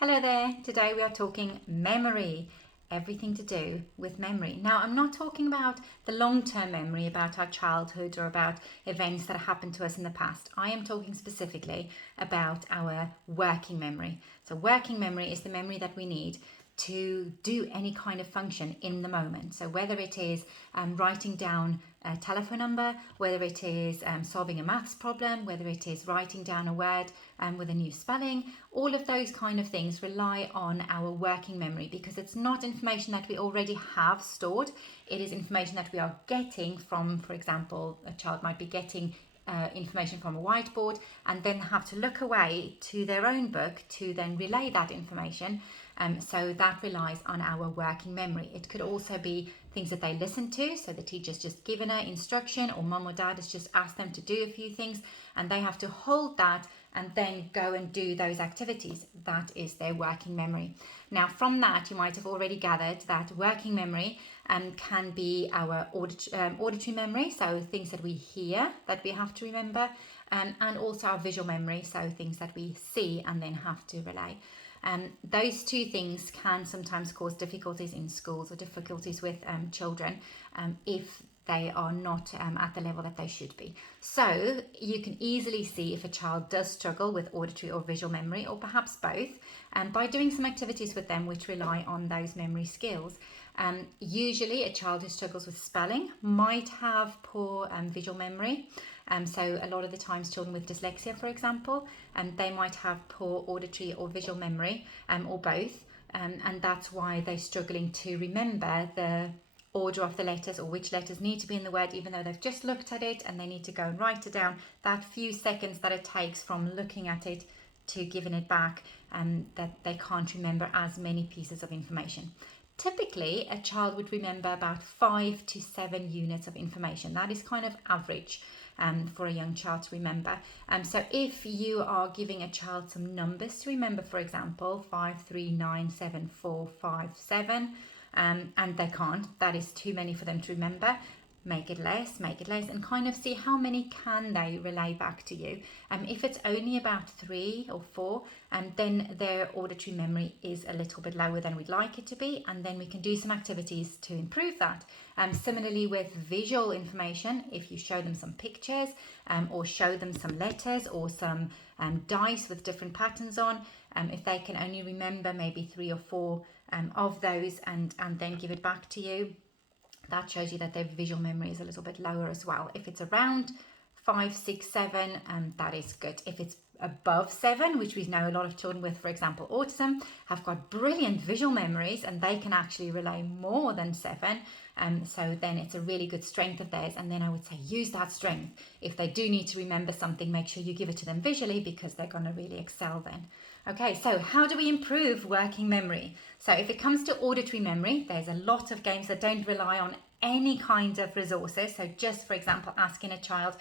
Hello there, today we are talking memory, everything to do with memory. Now, I'm not talking about the long-term memory, about our childhood or about events that happened to us in the past. I am talking specifically about our working memory. So working memory is the memory that we need to do any kind of function in the moment. So whether it is writing down a telephone number, whether it is solving a maths problem, whether it is writing down a word with a new spelling, all of those kind of things rely on our working memory because it's not information that we already have stored. It is information that we are getting from, for example, a child might be getting information from a whiteboard and then have to look away to their own book to then relay that information. So that relies on our working memory. It could also be things that they listen to. So the teacher's just given an instruction or mum or dad has just asked them to do a few things and they have to hold that and then go and do those activities. That is their working memory. Now from that you might have already gathered that working memory can be our auditory memory, so things that we hear that we have to remember, and also our visual memory, so things that we see and then have to relay. Those two things can sometimes cause difficulties in schools or difficulties with children if they are not at the level that they should be. So you can easily see if a child does struggle with auditory or visual memory, or perhaps both, by doing some activities with them which rely on those memory skills. Usually a child who struggles with spelling might have poor visual memory. So a lot of the times children with dyslexia, for example, they might have poor auditory or visual memory, or both. And that's why they're struggling to remember the order of the letters or which letters need to be in the word, even though they've just looked at it and they need to go and write it down. That few seconds that it takes from looking at it to giving it back, that they can't remember as many pieces of information. Typically, a child would remember about 5 to 7 units of information. That is kind of average for a young child to remember. So if you are giving a child some numbers to remember, for example, 5, 3, 9, 7, 4, 5, 7, and they can't, that is too many for them to remember, make it less, and kind of see how many can they relay back to you. If it's only about 3 or 4, then their auditory memory is a little bit lower than we'd like it to be, and then we can do some activities to improve that. Similarly with visual information, if you show them some pictures or show them some letters or some dice with different patterns on, if they can only remember maybe 3 or 4 of those and then give it back to you, that shows you that their visual memory is a little bit lower as well. If it's around 5, 6, 7, that is good. If it's above 7, which we know a lot of children with, for example, autism, have got brilliant visual memories and they can actually relay more than 7. So then it's a really good strength of theirs. And then I would say use that strength. If they do need to remember something, make sure you give it to them visually because they're going to really excel then. Okay, so how do we improve working memory? So if it comes to auditory memory, there's a lot of games that don't rely on any kind of resources. So just, for example, asking a child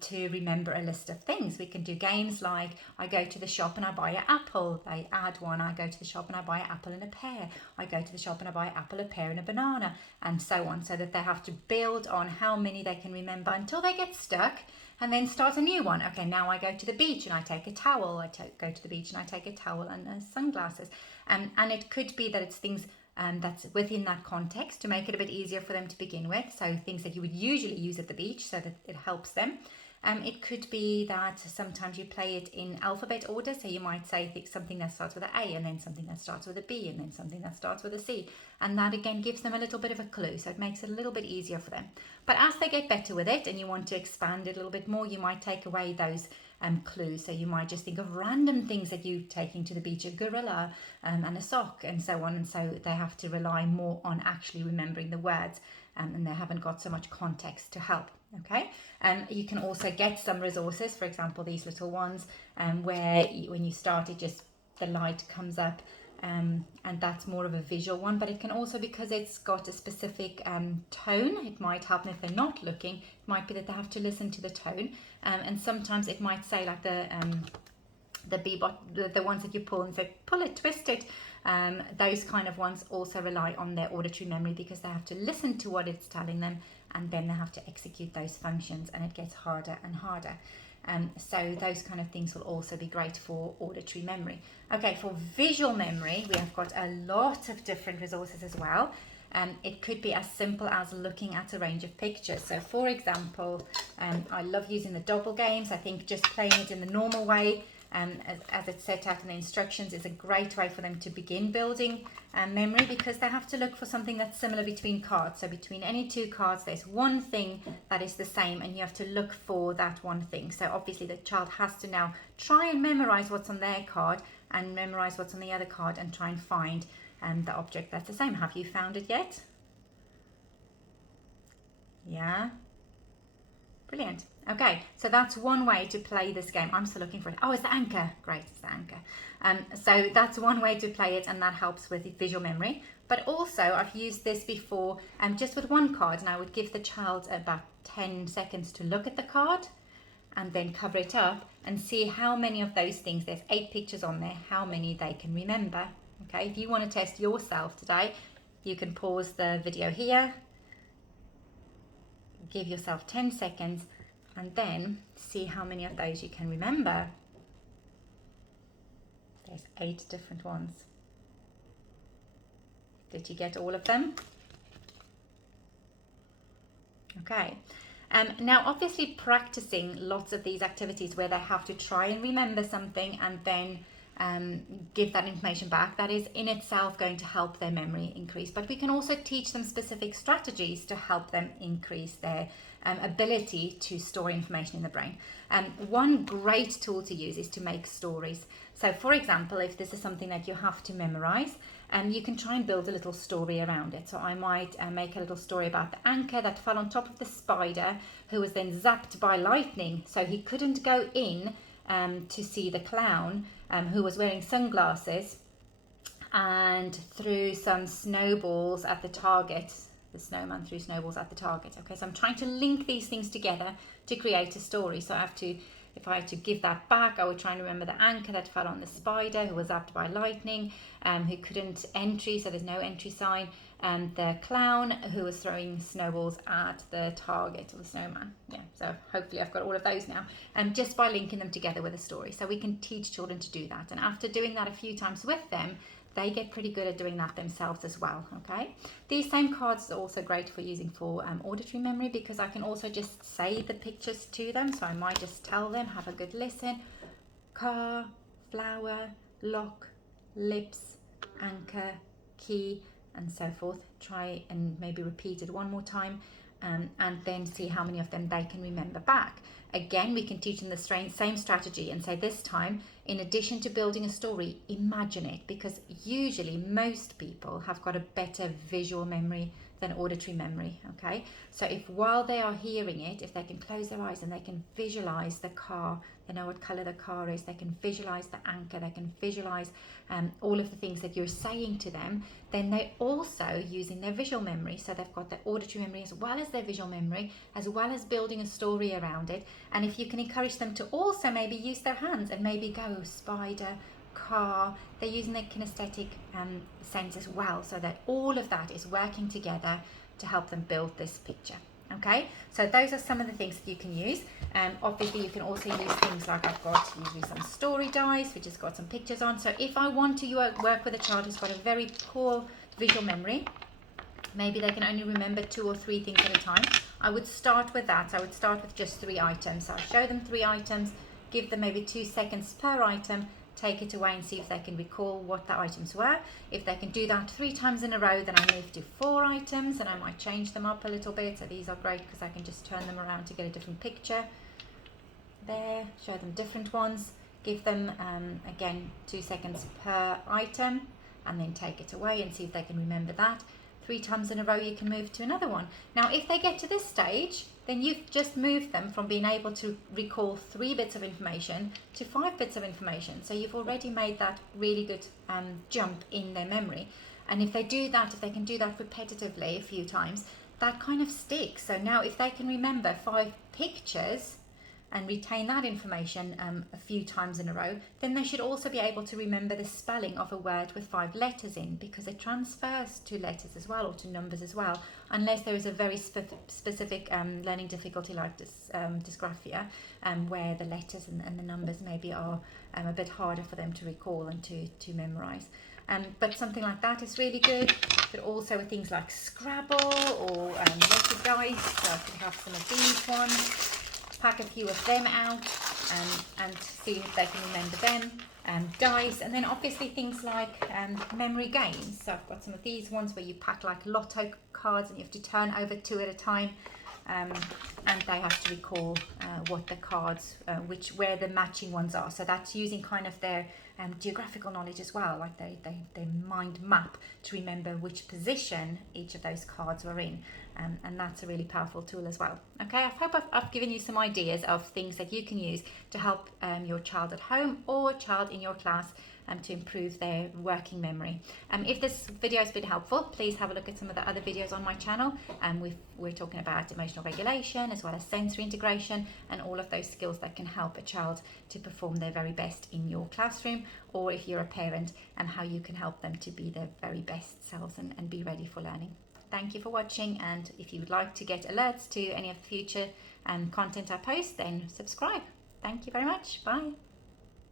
to remember a list of things. We can do games like I go to the shop and I buy an apple. They add one. I go to the shop and I buy an apple and a pear. I go to the shop and I buy an apple, a pear and a banana, and so on, so that they have to build on how many they can remember until they get stuck and then start a new one. Okay, now I go to the beach and I take a towel. Go to the beach and I take a towel and sunglasses. And it could be that it's things that's within that context to make it a bit easier for them to begin with. So things that you would usually use at the beach so that it helps them. It could be that sometimes you play it in alphabet order. So you might say something that starts with an A and then something that starts with a B and then something that starts with a C. And that again gives them a little bit of a clue. So it makes it a little bit easier for them. But as they get better with it and you want to expand it a little bit more, you might take away those clues. So you might just think of random things that you're taking to the beach, a gorilla and a sock and so on. And so they have to rely more on actually remembering the words and they haven't got so much context to help. Okay, you can also get some resources, for example, these little ones where when you start it, just the light comes up and that's more of a visual one, but it can also, because it's got a specific tone, it might help them if they're not looking. It might be that they have to listen to the tone, and sometimes it might say like the bebop, the ones that you pull and say pull it, twist it. Those kind of ones also rely on their auditory memory because they have to listen to what it's telling them and then they have to execute those functions, and it gets harder and harder. So those kind of things will also be great for auditory memory. Okay, for visual memory, we have got a lot of different resources as well. It could be as simple as looking at a range of pictures. So for example, I love using the double games. I think just playing it in the normal way, as it's set out in the instructions, is a great way for them to begin building memory, because they have to look for something that's similar between cards. So between any two cards, there's one thing that is the same, and you have to look for that one thing. So obviously the child has to now try and memorize what's on their card and memorize what's on the other card and try and find the object that's the same. Have you found it yet? Yeah. Brilliant. Okay, so that's one way to play this game. I'm still looking for it. Oh, it's the anchor. Great, it's the anchor. So that's one way to play it, and that helps with visual memory. But also, I've used this before just with one card, and I would give the child about 10 seconds to look at the card and then cover it up and see how many of those things, there's 8 pictures on there, how many they can remember. Okay, if you want to test yourself today, you can pause the video here, give yourself 10 seconds, and then see how many of those you can remember. There's 8 different ones. Did you get all of them? Okay. Now obviously practicing lots of these activities where they have to try and remember something and then give that information back, that is in itself going to help their memory increase. But we can also teach them specific strategies to help them increase their ability to store information in the brain. One great tool to use is to make stories. So for example, if this is something that you have to memorize, you can try and build a little story around it. So I might make a little story about the anchor that fell on top of the spider, who was then zapped by lightning, so he couldn't go in to see the clown, who was wearing sunglasses, and threw some snowballs at the target. The snowman threw snowballs at the target. Okay, so I'm trying to link these things together to create a story. So if I had to give that back, I would try and remember the anchor that fell on the spider, who was zapped by lightning, who couldn't entry, so there's no entry sign, and the clown who was throwing snowballs at the target, or the snowman. Yeah, so hopefully I've got all of those now, just by linking them together with a story. So we can teach children to do that, and after doing that a few times with them, they get pretty good at doing that themselves as well. Okay, these same cards are also great for using for auditory memory, because I can also just say the pictures to them. So I might just tell them, have a good listen: car, flower, lock, lips, anchor, key, and so forth. Try and maybe repeat it one more time, and then see how many of them they can remember back. Again, we can teach them the same strategy and say, this time, in addition to building a story, imagine it, because usually most people have got a better visual memory than auditory memory. Okay, so if while they are hearing it, if they can close their eyes and they can visualize the car, they know what color the car is, they can visualize the anchor, they can visualize all of the things that you're saying to them, then they're also using their visual memory. So they've got their auditory memory as well as their visual memory, as well as building a story around it. And if you can encourage them to also maybe use their hands and maybe go spider, car, they're using their kinesthetic sense as well, so that all of that is working together to help them build this picture. Okay, so those are some of the things that you can use. Obviously you can also use things like, I've got usually some story dice which has got some pictures on. So if I want to work with a child who's got a very poor visual memory, maybe they can only remember 2 or 3 things at a time, I would start with that. So I would start with just 3 items. So I'll show them 3 items, give them maybe 2 seconds per item, take it away and see if they can recall what the items were. If they can do that 3 times in a row, then I move to 4 items, and I might change them up a little bit. So these are great because I can just turn them around to get a different picture. There, show them different ones, give them again 2 seconds per item, and then take it away and see if they can remember that. 3 times in a row, you can move to another one. Now, if they get to this stage, then you've just moved them from being able to recall 3 bits of information to 5 bits of information. So you've already made that really good jump in their memory. And if they do that, if they can do that repetitively a few times, that kind of sticks. So now if they can remember 5 pictures, and retain that information a few times in a row, then they should also be able to remember the spelling of a word with 5 letters in, because it transfers to letters as well, or to numbers as well, unless there is a very specific learning difficulty like dysgraphia, where the letters and the numbers maybe are a bit harder for them to recall and to memorize. But something like that is really good. But also with things like Scrabble or letter dice, so I could have some of these ones. Pack a few of them out and see if they can remember them. Dice, and then obviously things like memory games. So I've got some of these ones where you pack like lotto cards and you have to turn over 2 at a time. And they have to recall what the cards, where the matching ones are. So that's using kind of their geographical knowledge as well, like they mind map to remember which position each of those cards were in, and that's a really powerful tool as well. Okay, I hope I've given you some ideas of things that you can use to help your child at home or child in your class to improve their working memory. If this video has been helpful, please have a look at some of the other videos on my channel. We're talking about emotional regulation as well as sensory integration and all of those skills that can help a child to perform their very best in your classroom, or if you're a parent, and how you can help them to be their very best selves and be ready for learning. Thank you for watching, and if you would like to get alerts to any of the future content I post, then subscribe. Thank you very much. Bye.